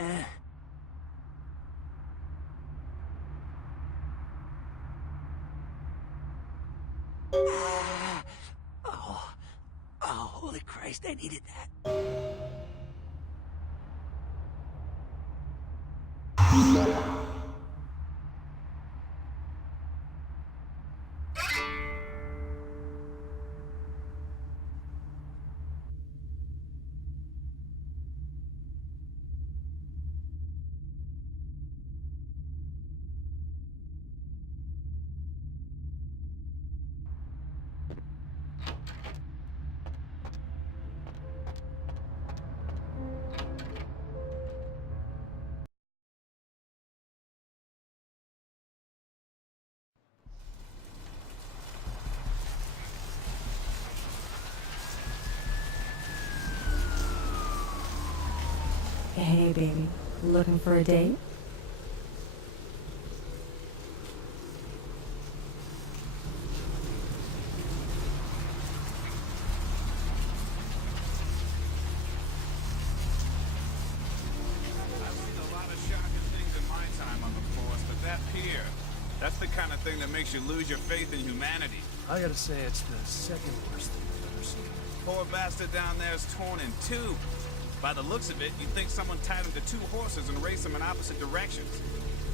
Oh, holy Christ, I needed that. Hey, baby. Looking for a date? That's the kind of thing that makes you lose your faith in humanity. I gotta say, it's the second worst thing I've ever seen. Poor bastard down there is torn in two. By the looks of it, you'd think someone tied him to two horses and raced them in opposite directions.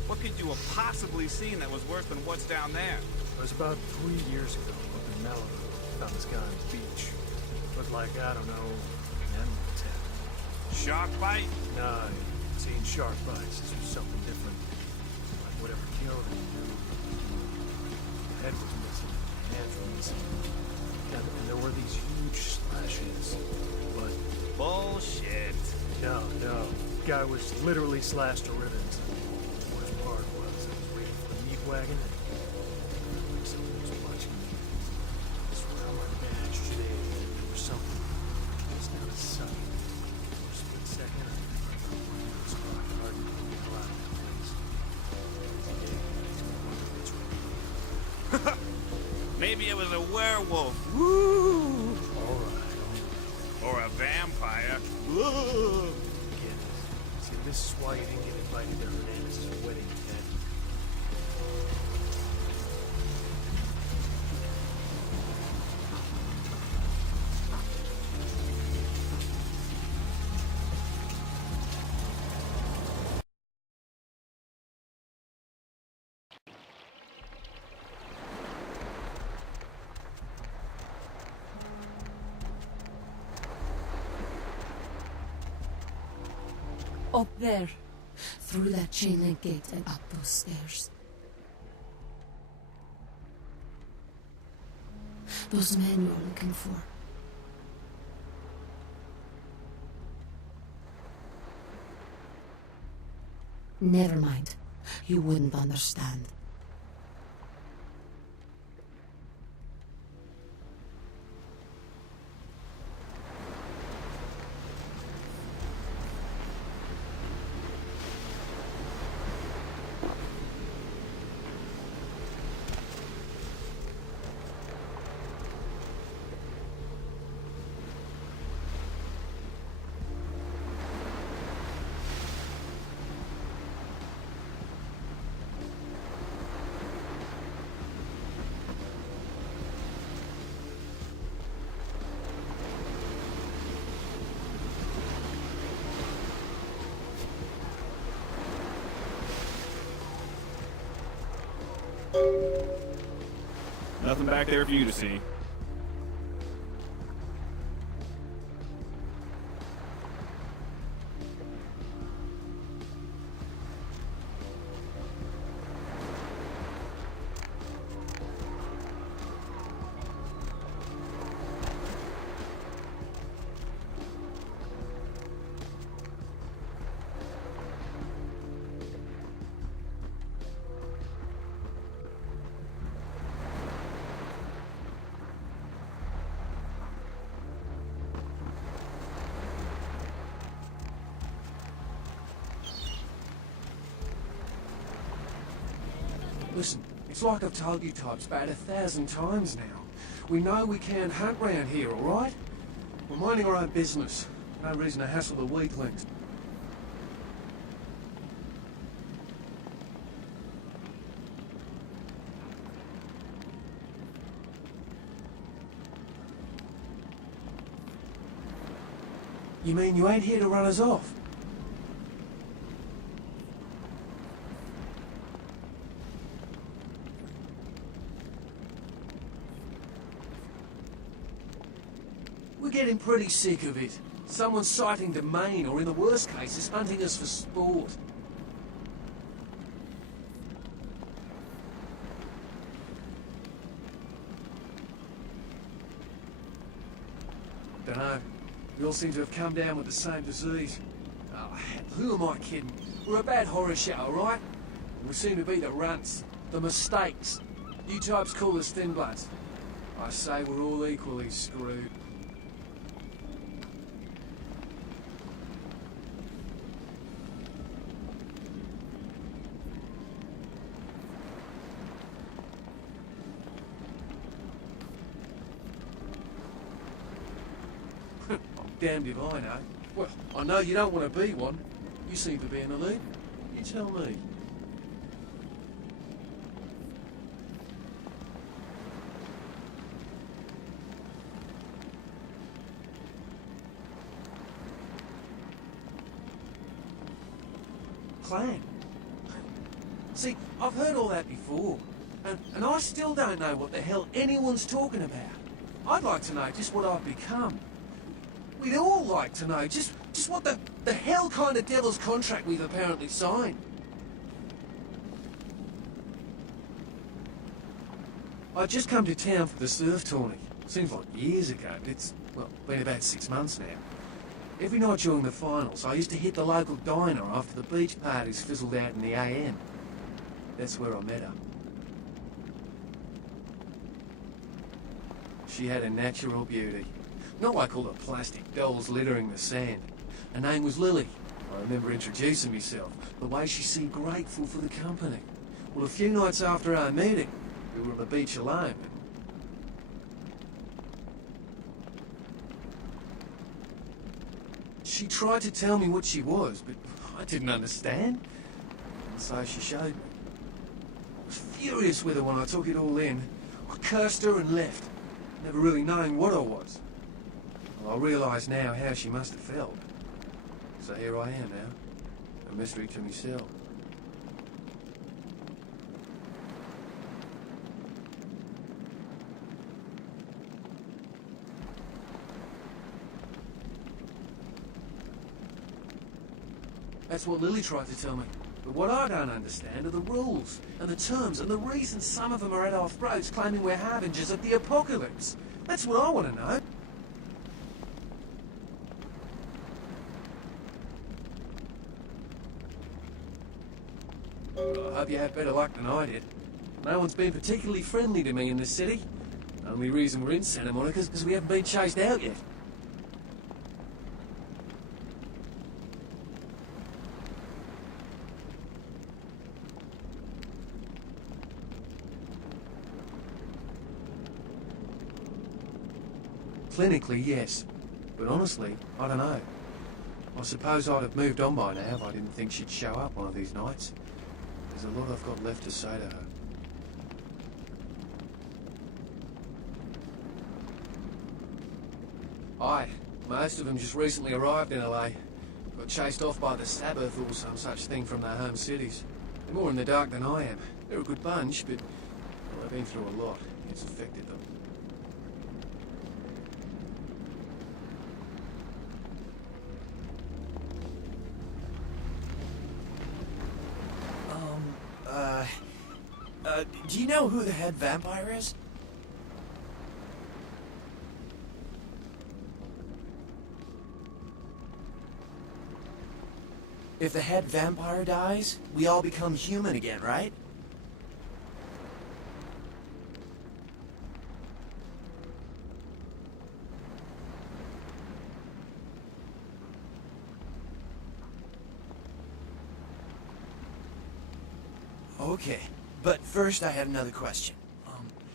What could you have possibly seen that was worse than what's down there? It was about 3 years ago up in Malibu. Found this guy on the beach. Looked like, I don't know, an animal attack. Shark bite? Nah, I've seen shark bites. This was something different. Like whatever killed him. The head was missing. Hands were missing. And there were these huge slashes. But... bullshit. No. Guy was literally slashed to ribbons. The worst part was I was waiting for the meat wagon and someone was watching me. I swear on my badge today, there was something just out of sight. For a split second, I was rock hard and pulled the hell out of that place. Maybe it was a werewolf. Woo! All right. Or a vampire. Again, see, this is why you didn't get invited to Hernandez's wedding, Ted. Up there. Through that chain link gate and up those stairs. Those men you're looking for. Never mind. You wouldn't understand. Nothing back there for you to see. Listen, it's like I've told you types about 1,000 times now. We know we can't hunt round here, alright? We're minding our own business. No reason to hassle the weaklings. You mean you ain't here to run us off? We're getting pretty sick of it. Someone's sighting domain, or in the worst cases, hunting us for sport. Dunno. We all seem to have come down with the same disease. Oh, who am I kidding? We're a bad horror show, alright? We seem to be the runts, the mistakes. You types call us thin bloods. I say we're all equally screwed. Damned if I know. Well, I know you don't want to be one. You seem to be in the lead. You tell me. Clan? See, I've heard all that before. And I still don't know what the hell anyone's talking about. I'd like to know just what I've become. We'd all like to know just what the hell kind of devil's contract we've apparently signed. I just come to town for the surf tourney. Seems like years ago, but it's, well, been about 6 months now. Every night during the finals, I used to hit the local diner after the beach parties fizzled out in the AM. That's where I met her. She had a natural beauty. Not like all the plastic dolls littering the sand. Her name was Lily. I remember introducing myself, the way she seemed grateful for the company. Well, a few nights after our meeting, we were on the beach alone. She tried to tell me what she was, but I didn't understand. And so she showed me. I was furious with her when I took it all in. I cursed her and left, never really knowing what I was. Well, I realise now how she must have felt. So here I am now, a mystery to myself. That's what Lily tried to tell me. But what I don't understand are the rules, and the terms, and the reasons some of them are at our throats claiming we're harbingers of the apocalypse. That's what I want to know. Well, I hope you have better luck than I did. No one's been particularly friendly to me in this city. The only reason we're in Santa Monica is because we haven't been chased out yet. Clinically, yes. But honestly, I don't know. I suppose I'd have moved on by now if I didn't think she'd show up one of these nights. There's a lot I've got left to say to her. Aye, most of them just recently arrived in LA. Got chased off by the Sabbath or some such thing from their home cities. They're more in the dark than I am. They're a good bunch, but well, they've been through a lot. It's affected them. Do you know who the head vampire is? If the head vampire dies, we all become human again, right? Okay, but first I had another question.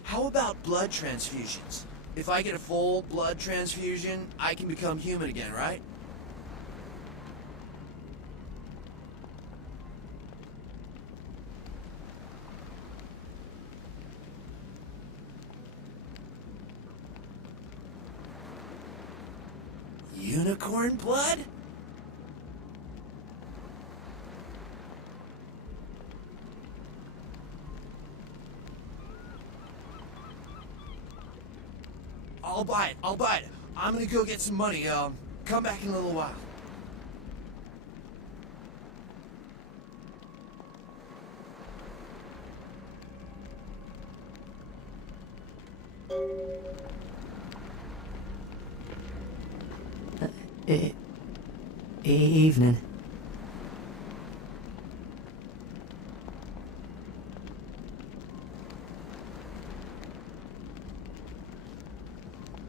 How about blood transfusions? If I get a full blood transfusion, I can become human again, right? You Unicorn blood? I'll buy it. I'll buy it. I'm gonna go get some money. Come back in a little while. Evening.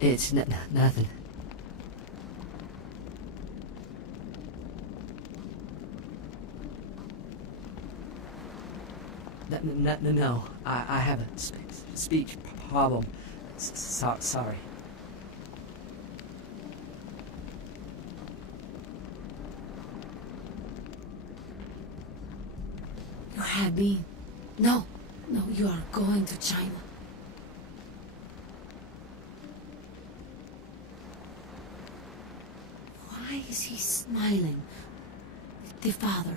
It's nothing. No. I have a speech problem. Sorry. You had me. No, you are going to China. Why is he smiling? The father.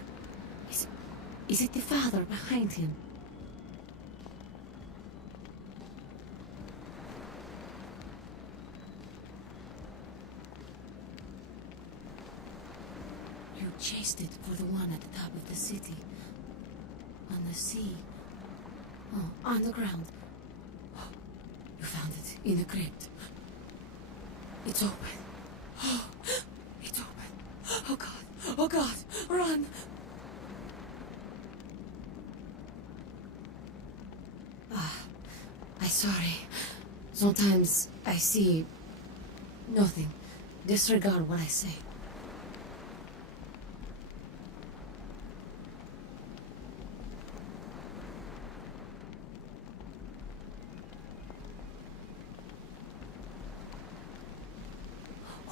Is it the father behind him? You chased it for the one at the top of the city. On the sea. Oh, on the ground. Oh, you found it in the crypt. It's open. Oh, it's open. Oh God. Oh God. Run. I'm sorry. Sometimes I see nothing. Disregard what I say.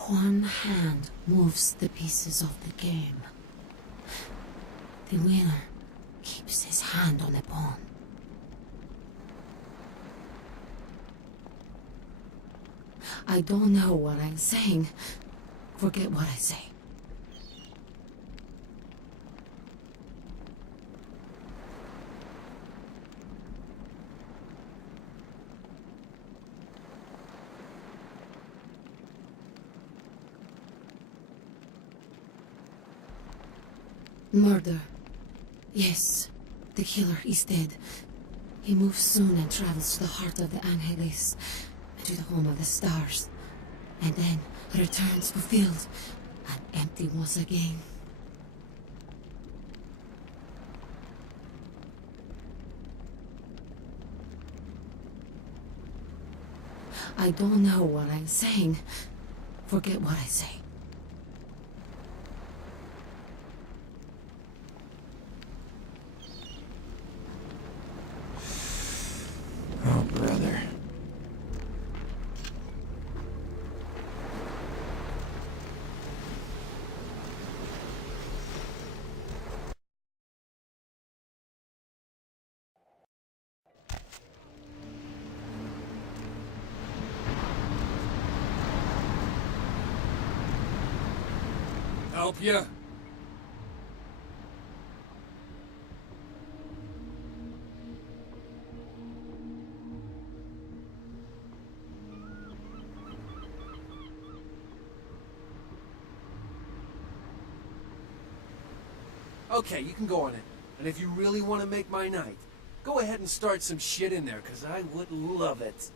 One hand moves the pieces of the game. The winner keeps his hand on the pawn. I don't know what I'm saying. Forget what I say. Murder. Yes, the killer is dead. He moves soon and travels to the heart of the Angeles, and to the home of the stars, and then returns fulfilled and empty once again. I don't know what I'm saying. Forget what I say. Oh, brother. Help ya? Okay, you can go on it. And if you really want to make my night, go ahead and start some shit in there, because I would love it.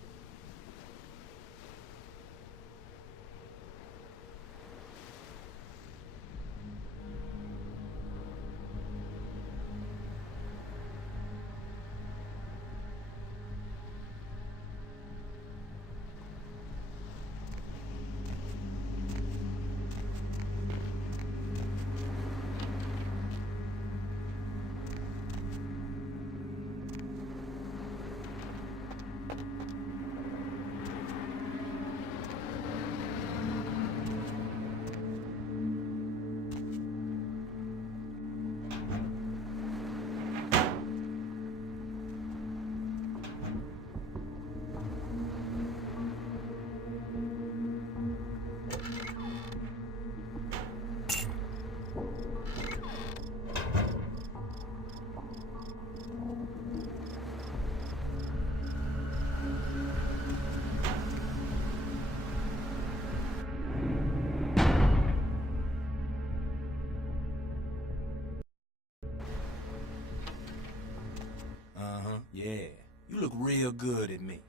Yeah, you look real good at me.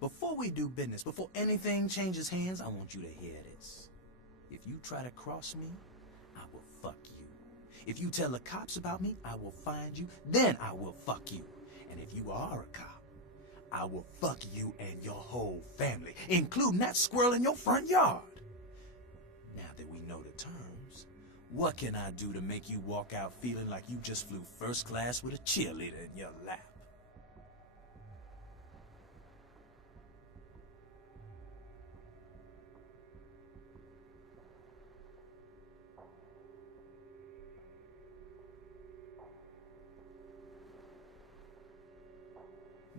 Before we do business, before anything changes hands, I want you to hear this. If you try to cross me, I will fuck you. If you tell the cops about me, I will find you, then I will fuck you. And if you are a cop, I will fuck you and your whole family, including that squirrel in your front yard. Now that we know the terms, what can I do to make you walk out feeling like you just flew first class with a cheerleader in your lap?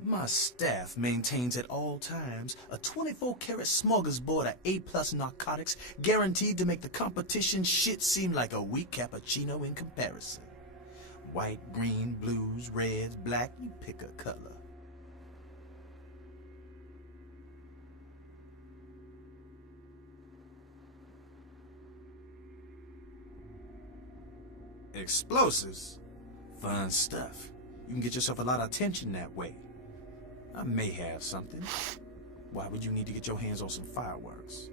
My staff maintains at all times a 24-karat smorgasbord of A+ narcotics guaranteed to make the competition shit seem like a weak cappuccino in comparison. White, green, blues, reds, black, you pick a color. Explosives? Fun stuff. You can get yourself a lot of attention that way. I may have something. Why would you need to get your hands on some fireworks?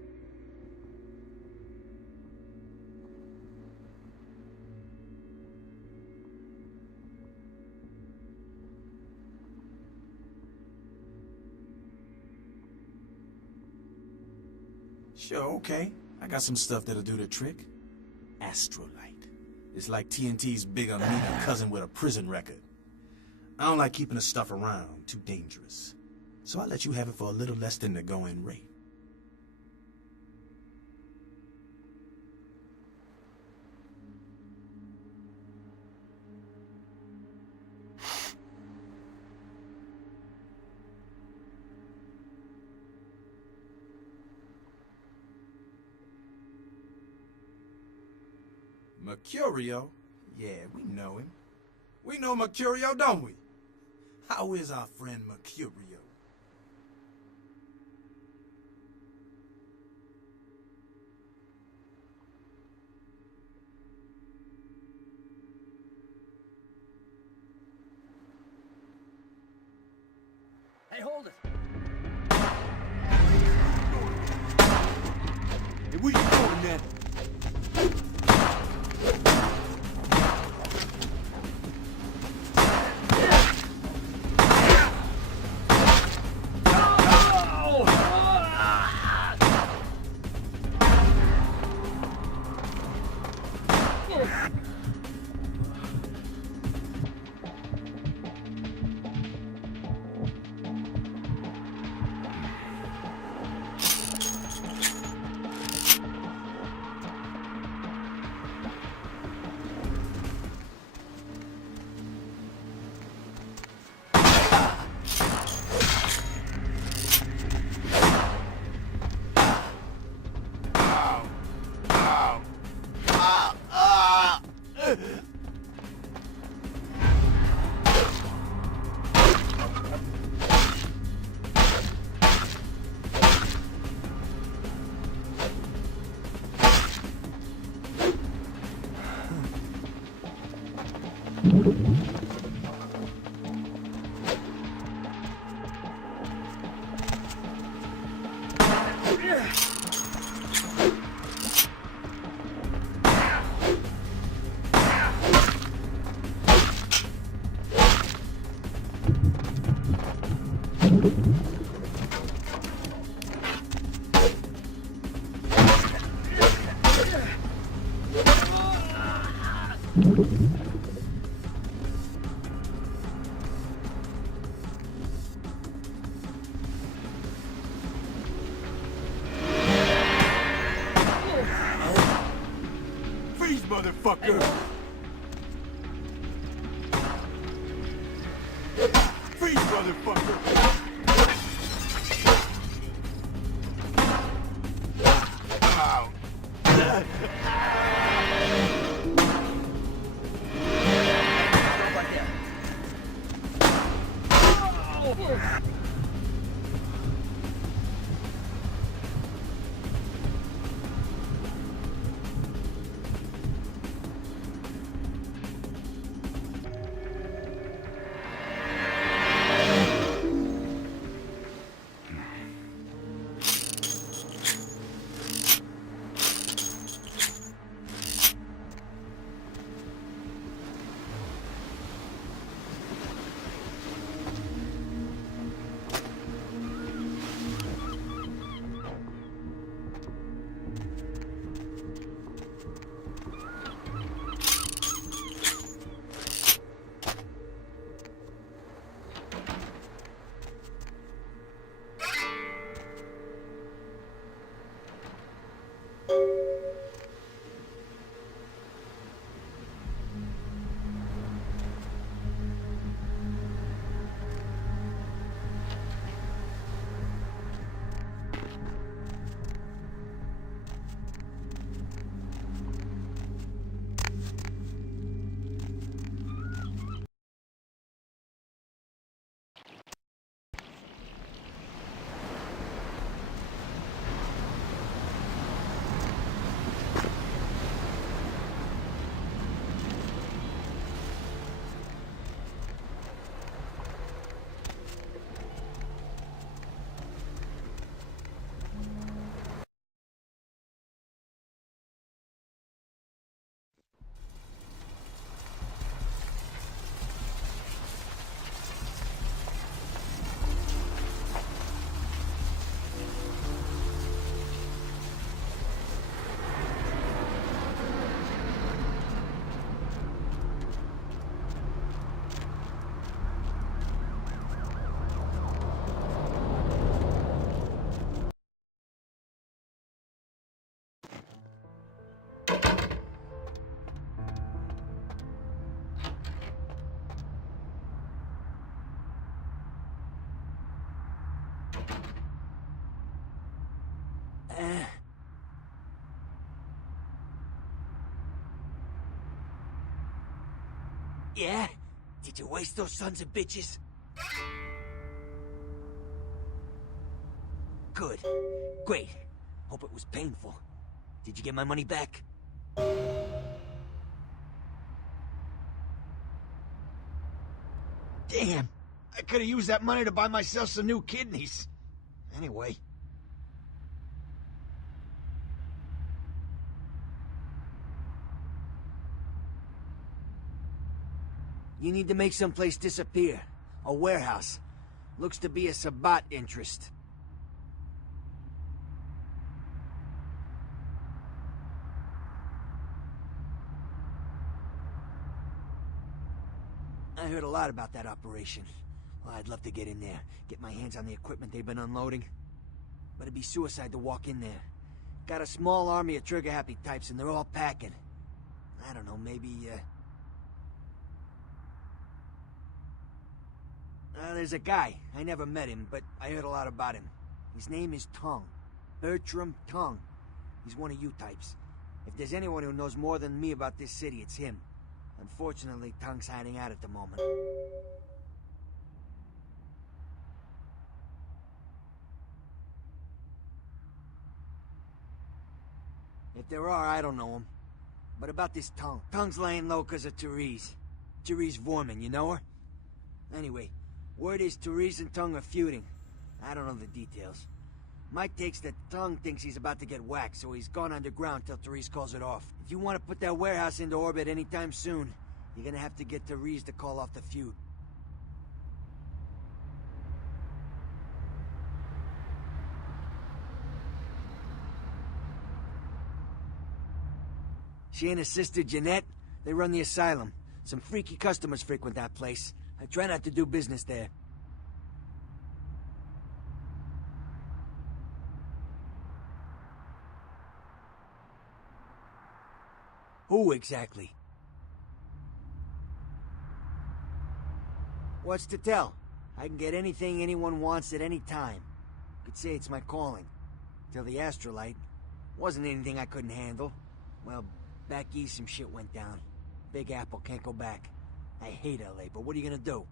Sure, okay. I got some stuff that'll do the trick. Astrolite. It's like TNT's big Amina cousin with a prison record. I don't like keeping the stuff around, too dangerous. So I let you have it for a little less than the going rate. Mercurio? Yeah, we know him. We know Mercurio, don't we? How is our friend Mercurio? Hey, hold it. Hey, where you going, man? Motherfucker! Freeze, motherfucker! Ow! Yeah? Did you waste those sons of bitches? Good. Great. Hope it was painful. Did you get my money back? Damn! I could've used that money to buy myself some new kidneys. Anyway. You need to make someplace disappear. A warehouse. Looks to be a Sabbat interest. I heard a lot about that operation. Well, I'd love to get in there, get my hands on the equipment they've been unloading. But it'd be suicide to walk in there. Got a small army of trigger-happy types and they're all packing. I don't know, maybe, there's a guy. I never met him, but I heard a lot about him. His name is Tongue. Bertram Tongue. He's one of you types. If there's anyone who knows more than me about this city, it's him. Unfortunately, Tongue's hiding out at the moment. If there are, I don't know him. But about this Tongue. Tongue's laying low because of Therese. Therese Vorman, you know her? Anyway, word is Therese and Tongue are feuding. I don't know the details. My take's that Tongue thinks he's about to get whacked, so he's gone underground till Therese calls it off. If you want to put that warehouse into orbit anytime soon, you're gonna have to get Therese to call off the feud. She and her sister Jeanette, they run the asylum. Some freaky customers frequent that place. I try not to do business there. Who exactly? What's to tell? I can get anything anyone wants at any time. Could say it's my calling. Till the Astrolite. Wasn't anything I couldn't handle. Well, back east some shit went down. Big Apple can't go back. I hate LA, but what are you gonna do?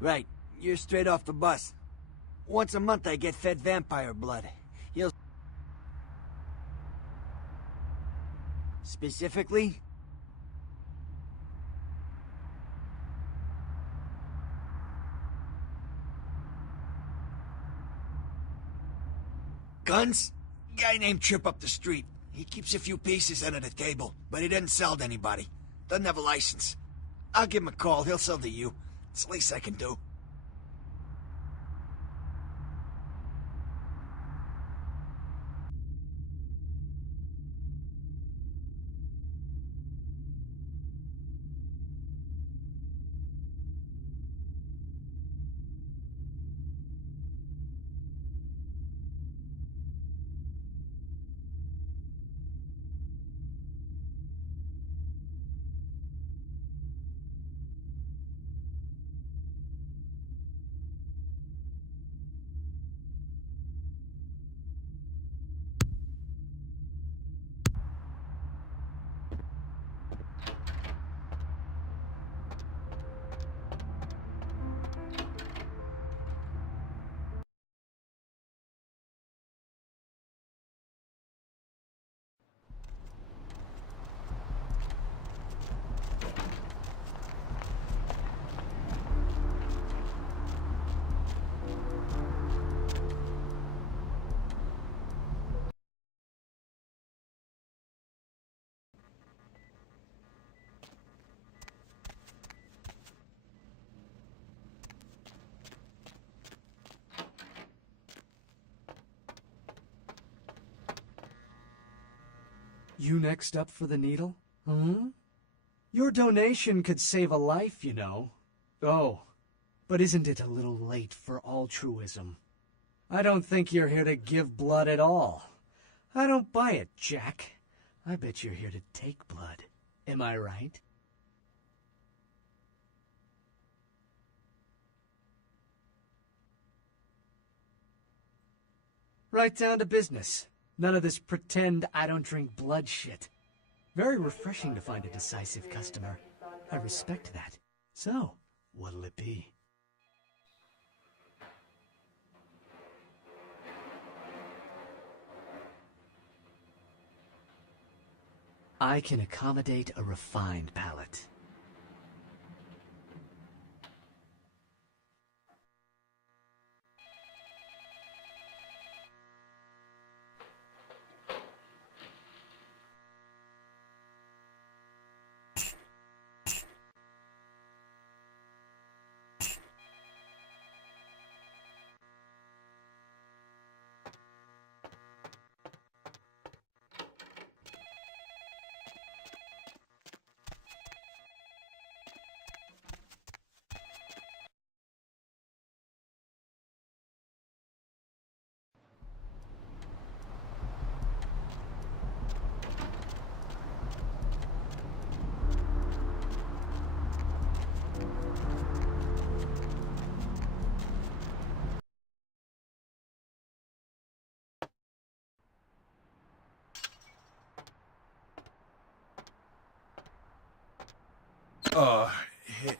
Right, you're straight off the bus. Once a month I get fed vampire blood. You'll... Specifically? Guns? Guy named Trip up the street. He keeps a few pieces under the table, but he doesn't sell to anybody. Doesn't have a license. I'll give him a call. He'll sell to you. It's the least I can do. You next up for the needle? Hmm? Your donation could save a life, you know. Oh, but isn't it a little late for altruism? I don't think you're here to give blood at all. I don't buy it, Jack. I bet you're here to take blood. Am I right? Right down to business. None of this pretend I don't drink blood shit. Very refreshing to find a decisive customer. I respect that. So, what'll it be? I can accommodate a refined palate.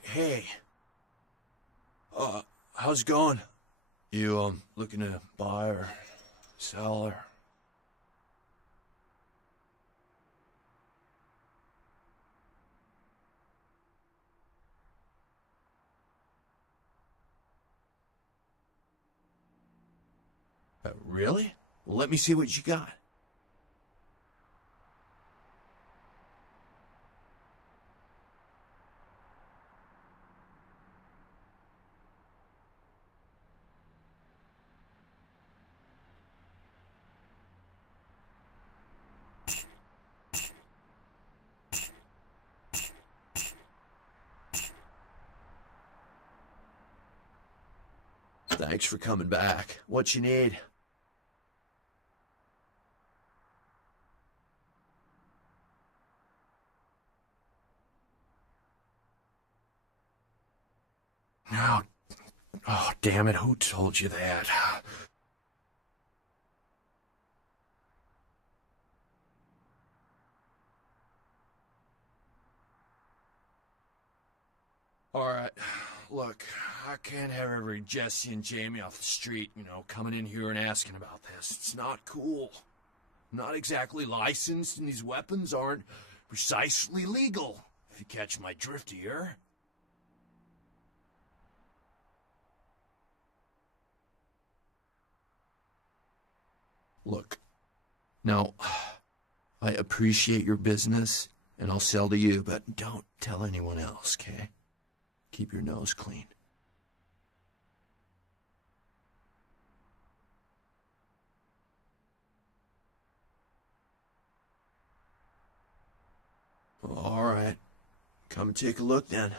Hey. How's it going? You, looking to buy or sell or... Really? Well, let me see what you got. Thanks for coming back. What you need? No. Oh, damn it. Who told you that? Alright, look, I can't have every Jesse and Jamie off the street, coming in here and asking about this. It's not cool. I'm not exactly licensed, and these weapons aren't precisely legal, if you catch my drift here. Look, now, I appreciate your business, and I'll sell to you, but don't tell anyone else, okay? Keep your nose clean. All right. Come take a look then.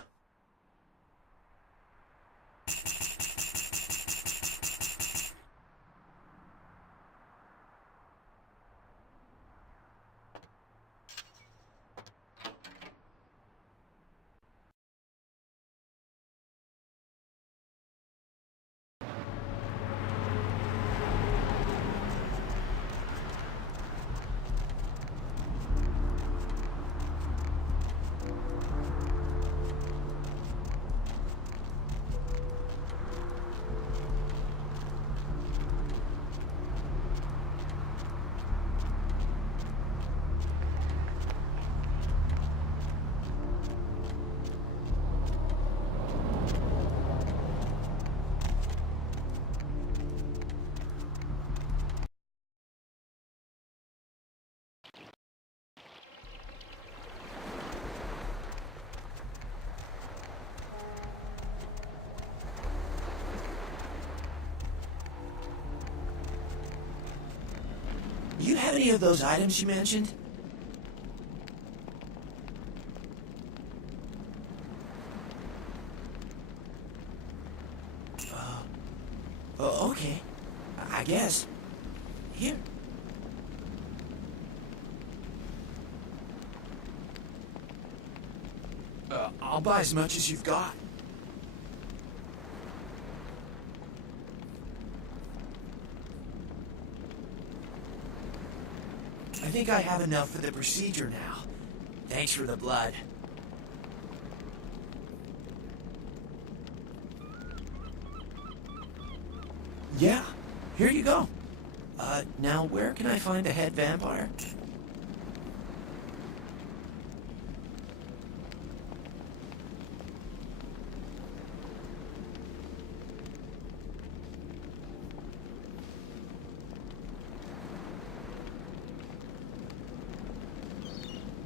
You have any of those items you mentioned? guess. Here. I'll buy as much as you've got. I think I have enough for the procedure now. Thanks for the blood. Yeah, here you go. Now where can I find the head vampire?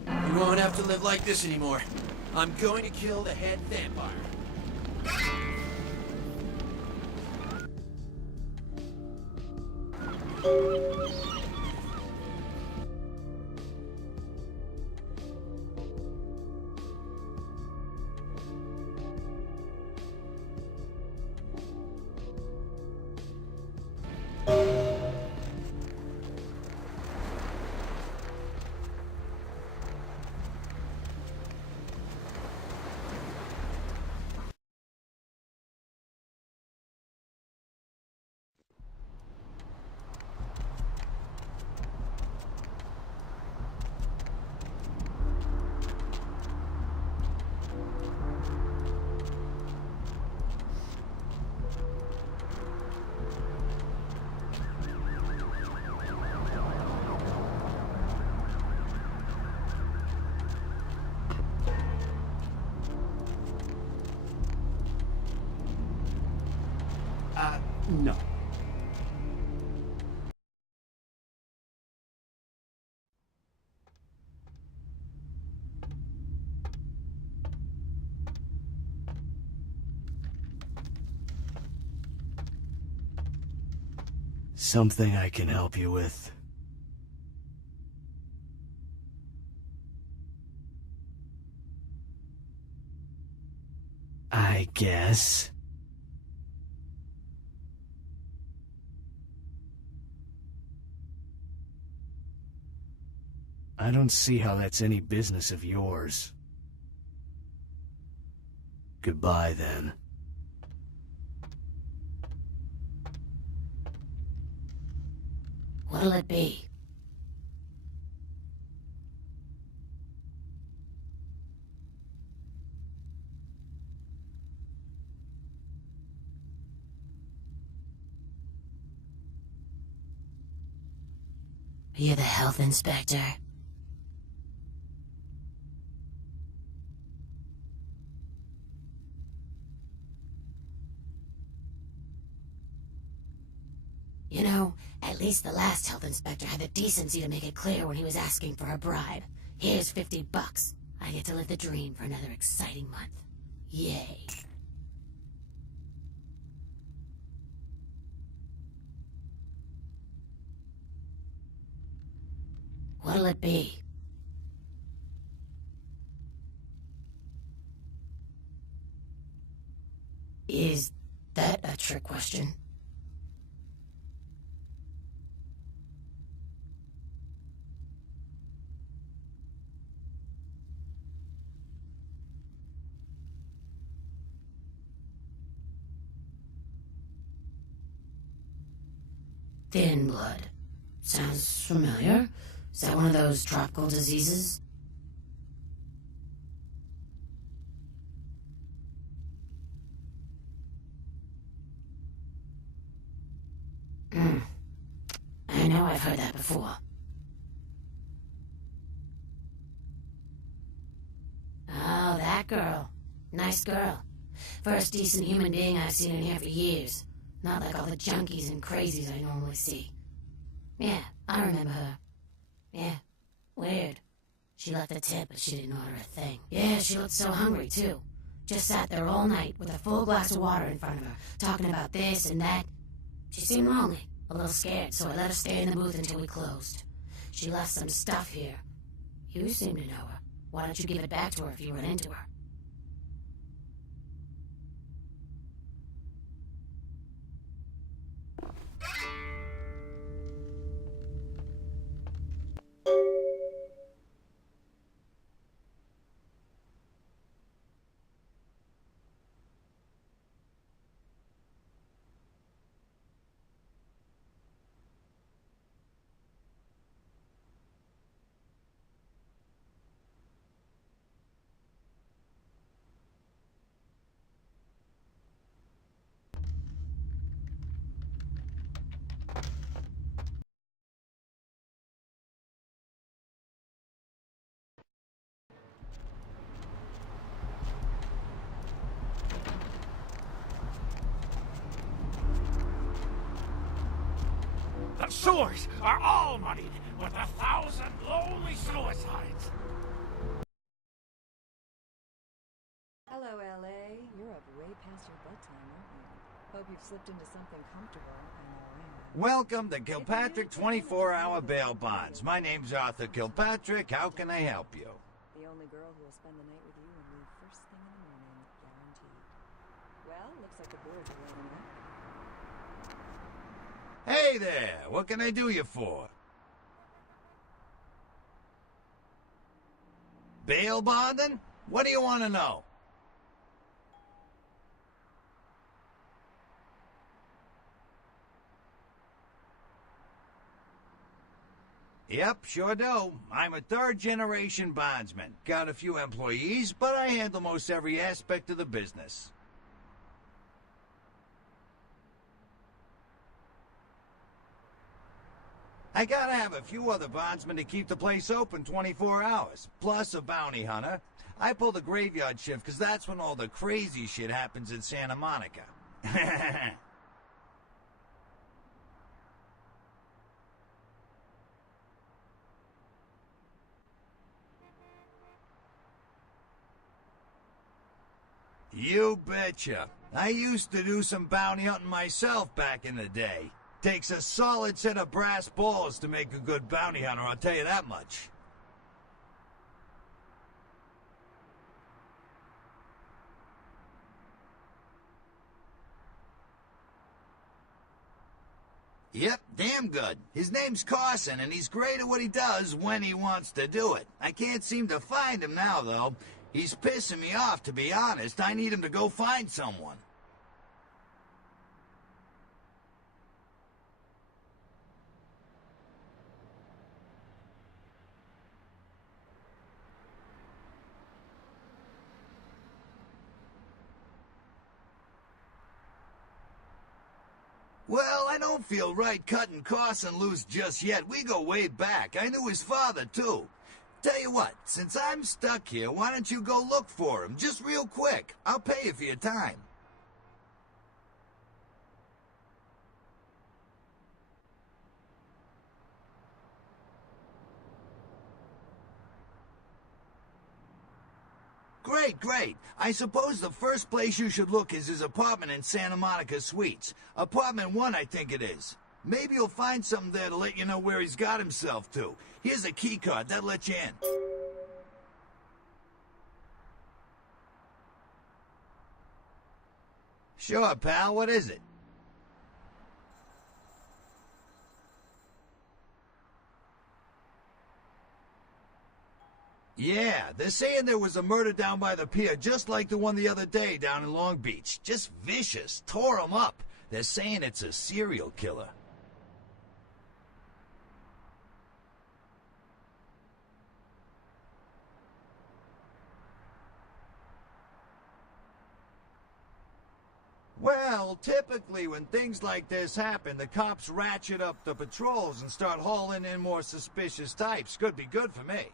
You won't have to live like this anymore. I'm going to kill the head vampire. No. Something I can help you with? I guess. I don't see how that's any business of yours. Goodbye, then. What'll it be? Are you the health inspector? You know, at least the last health inspector had the decency to make it clear when he was asking for a bribe. Here's $50. I get to live the dream for another exciting month. Yay. What'll it be? Is that a trick question? Thin blood. Sounds familiar. Is that one of those tropical diseases? I know I've heard that before. Oh, that girl. Nice girl. First decent human being I've seen in here for years. Not like all the junkies and crazies I normally see. Yeah, I remember her. Yeah, weird. She left a tip, but she didn't order a thing. Yeah, she looked so hungry, too. Just sat there all night with a full glass of water in front of her, talking about this and that. She seemed lonely, a little scared, so I let her stay in the booth until we closed. She left some stuff here. You seem to know her. Why don't you give it back to her if you run into her? The sewers are all muddied with 1,000 lonely suicides. Hello, LA. You're up way past your bedtime, aren't you? Hope you've slipped into something comfortable. I know I am. Welcome to Kilpatrick 24-hour bail bonds. My name's Arthur Kilpatrick. How can I help you? The only girl who will spend the night with you and leave first thing in the morning, guaranteed. Well, looks like the boards are rolling up. Hey there! What can I do you for? Bail bonding? What do you want to know? Yep, sure do. I'm a third-generation bondsman. Got a few employees, but I handle most every aspect of the business. I gotta have a few other bondsmen to keep the place open 24 hours, plus a bounty hunter. I pull the graveyard shift because that's when all the crazy shit happens in Santa Monica. You betcha. I used to do some bounty hunting myself back in the day. Takes a solid set of brass balls to make a good bounty hunter, I'll tell you that much. Yep, damn good. His name's Carson, and he's great at what he does when he wants to do it. I can't seem to find him now, though. He's pissing me off, to be honest. I need him to go find someone. Well, I don't feel right cutting Carson loose just yet. We go way back. I knew his father, too. Tell you what, since I'm stuck here, why don't you go look for him, just real quick? I'll pay you for your time. Great, great. I suppose the first place you should look is his apartment in Santa Monica Suites. Apartment 1, I think it is. Maybe you'll find something there to let you know where he's got himself to. Here's a key card, that'll let you in. Sure, pal, what is it? Yeah, they're saying there was a murder down by the pier just like the one the other day down in Long Beach. Just vicious, tore 'em up. They're saying it's a serial killer. Well, typically when things like this happen, the cops ratchet up the patrols and start hauling in more suspicious types. Could be good for me.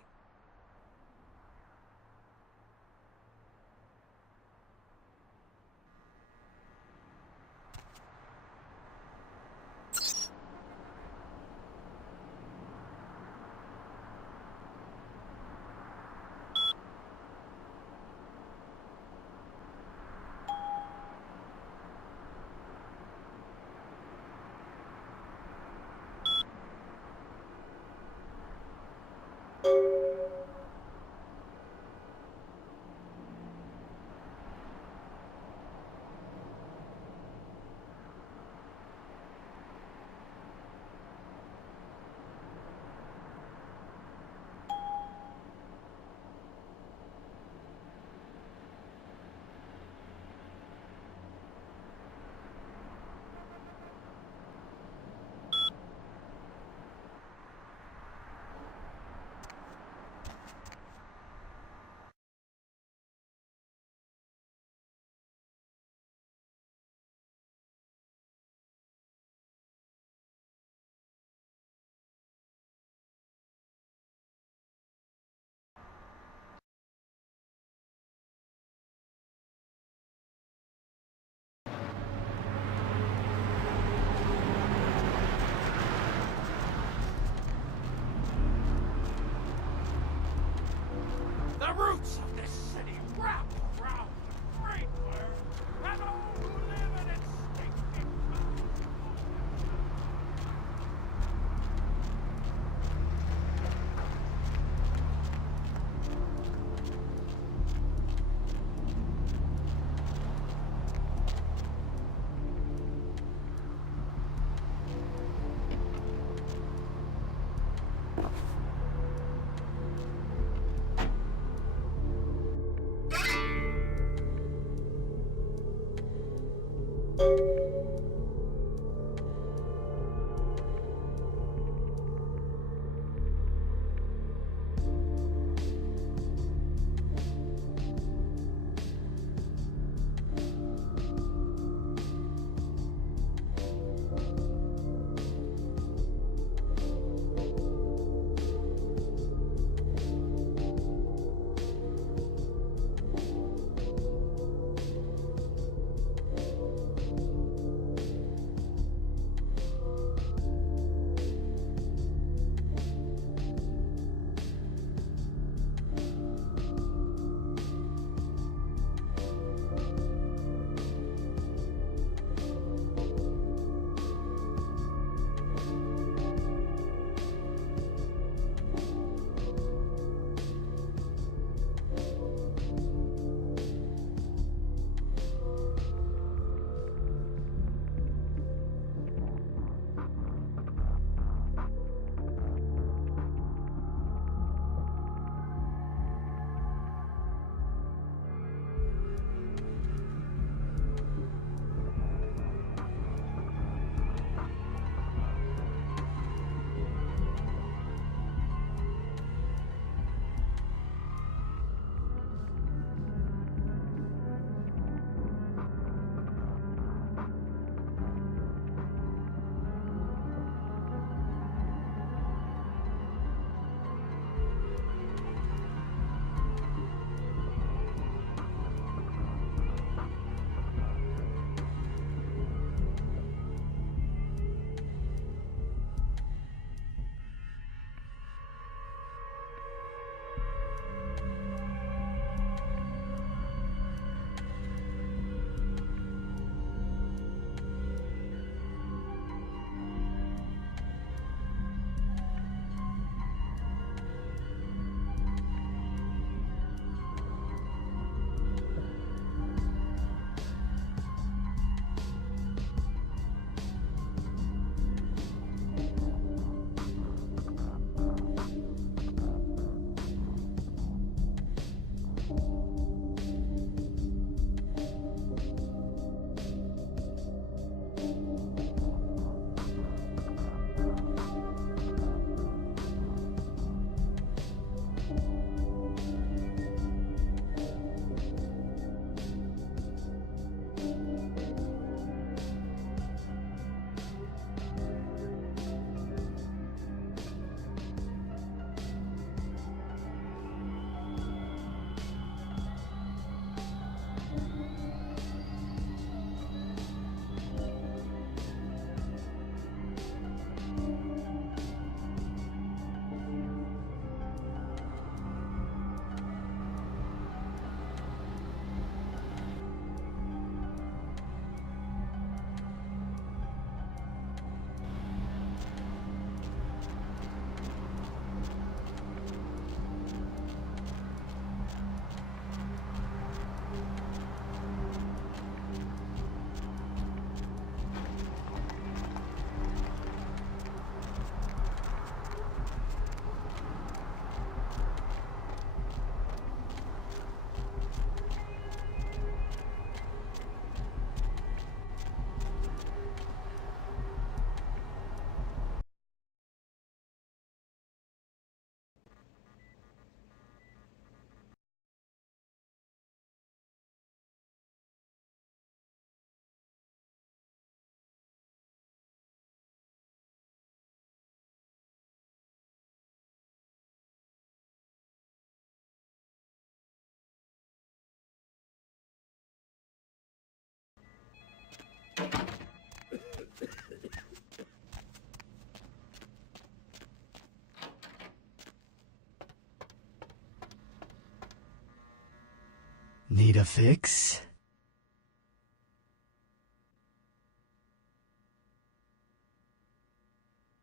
Need a fix?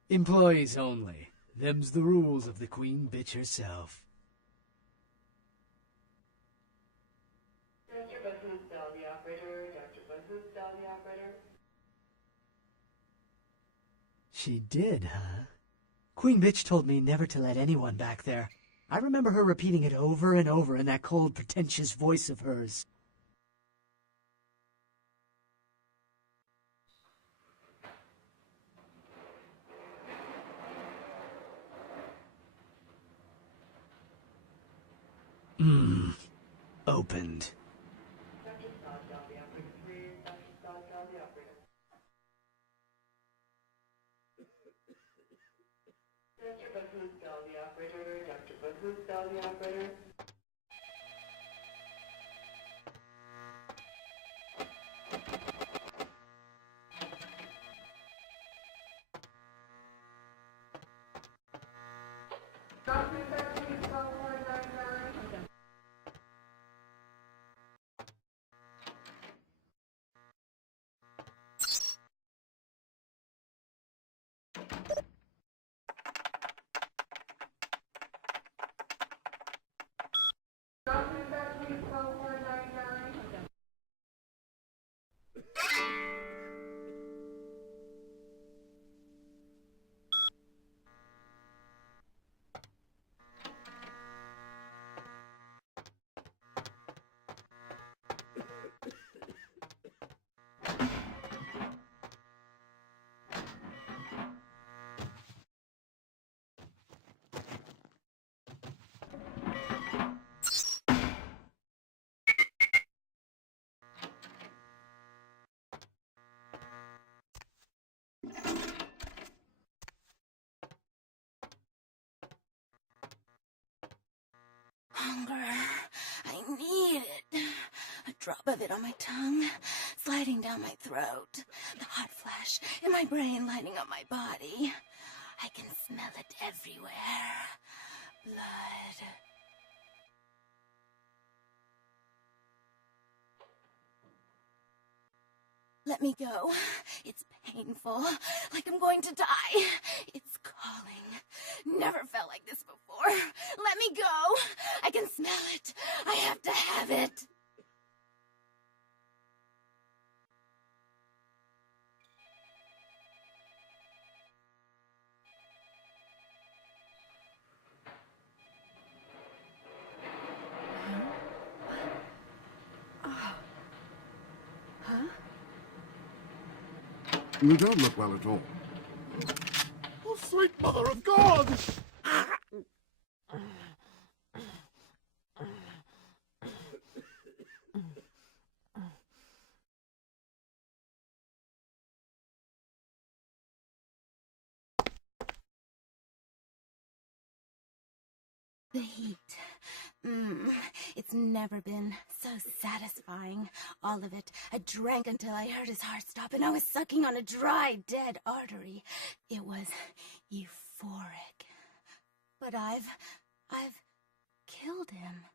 Employees only. Them's the rules of the Queen Bitch herself. Dr. Bushman, tell the operator. Dr. Bushman, tell the operator. She did, huh? Queen Bitch told me never to let anyone back there. I remember her repeating it over and over in that cold, pretentious voice of hers. Opened. Dr. Scott, tell the operator, please. Dr. Scott, tell the operator. Dr. Bunhood, tell the operator. Dr. Bunhood, tell the operator. Hunger. I need it. A drop of it on my tongue, sliding down my throat. The hot flash in my brain lighting up my body. I can smell it everywhere. Blood. Let me go. It's painful, like I'm going to die. It's calling. Never felt like this before. Let me go. I can smell it. I have to have it. You don't look well at all. Oh, sweet mother of God! The heat. It's never been so satisfying. All of it. I drank until I heard his heart stop, and I was sucking on a dry, dead artery. It was euphoric. But I've killed him.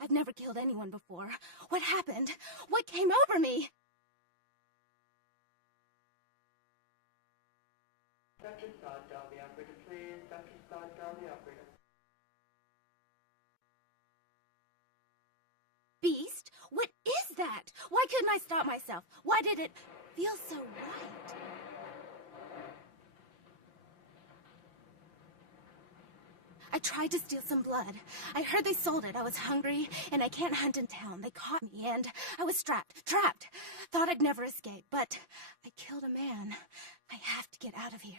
I've never killed anyone before. What happened? What came over me? Dr. Scott, tell the operator, please. Dr. Scott, tell the operator. Beast? What is that? Why couldn't I stop myself? Why did it feel so right? I tried to steal some blood. I heard they sold it. I was hungry, and I can't hunt in town. They caught me, and I was trapped. Thought I'd never escape, but I killed a man. I have to get out of here.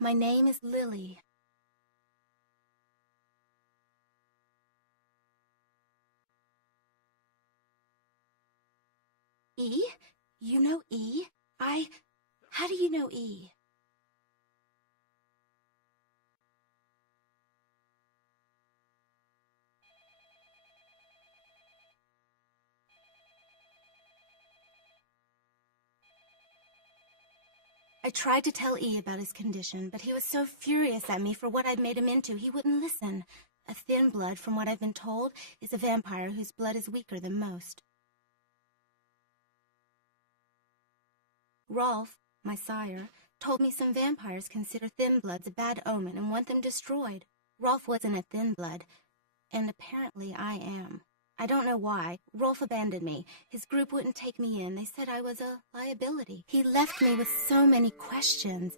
My name is Lily. E? You know E? How do you know E? I tried to tell E about his condition, but he was so furious at me for what I'd made him into, he wouldn't listen. A thin blood, from what I've been told, is a vampire whose blood is weaker than most. Rolf, my sire, told me some vampires consider thin bloods a bad omen and want them destroyed. Rolf wasn't a thin blood, and apparently I am. I don't know why. Rolf abandoned me. His group wouldn't take me in. They said I was a liability. He left me with so many questions,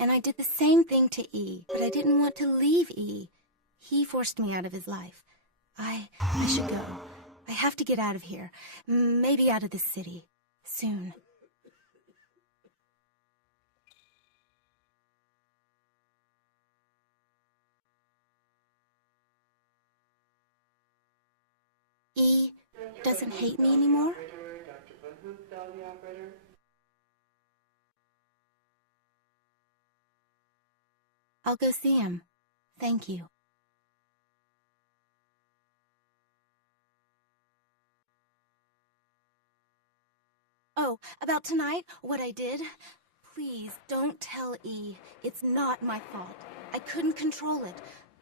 and I did the same thing to E, but I didn't want to leave E. He forced me out of his life. I should go. I have to get out of here. Maybe out of the city. Soon. doesn't hate me anymore? Dr. Bloodhook, dial the operator. I'll go see him. Thank you. Oh, about tonight, what I did? Please, don't tell E. It's not my fault. I couldn't control it.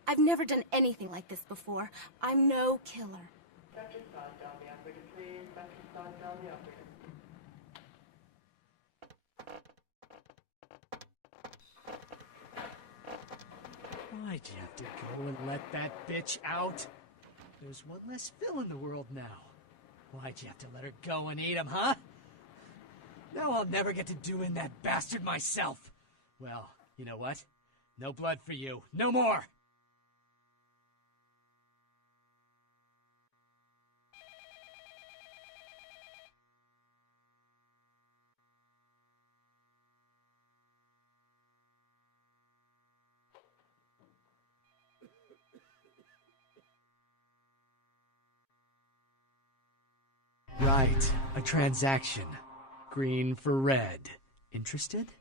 I've never done anything like this before. I'm no killer. Dr. Scott, dial the operator, please. Dr. Scott, dial the operator. Why'd you have to go and let that bitch out? There's one less Phil in the world now. Why'd you have to let her go and eat him, huh? Now I'll never get to doing that bastard myself. Well, you know what? No blood for you. No more! Right, a transaction. Green for red. Interested?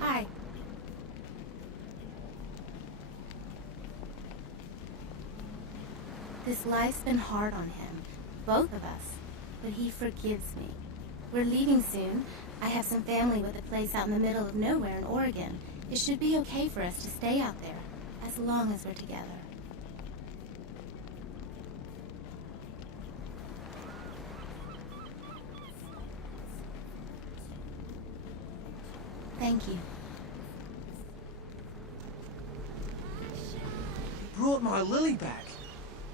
Hi. This life's been hard on him, both of us, but he forgives me. We're leaving soon. I have some family with a place out in the middle of nowhere in Oregon. It should be okay for us to stay out there, as long as we're together. Thank you. You brought my Lily back.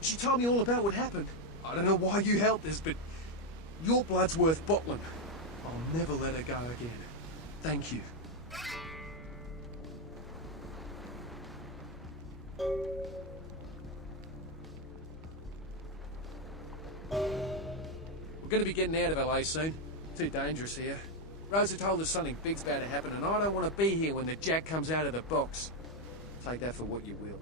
She told me all about what happened. I don't know why you helped us, but your blood's worth bottling. I'll never let her go again. Thank you. We're going to be getting out of LA soon. Too dangerous here. Rosa told us something big's about to happen, and I don't want to be here when the jack comes out of the box. Take that for what you will.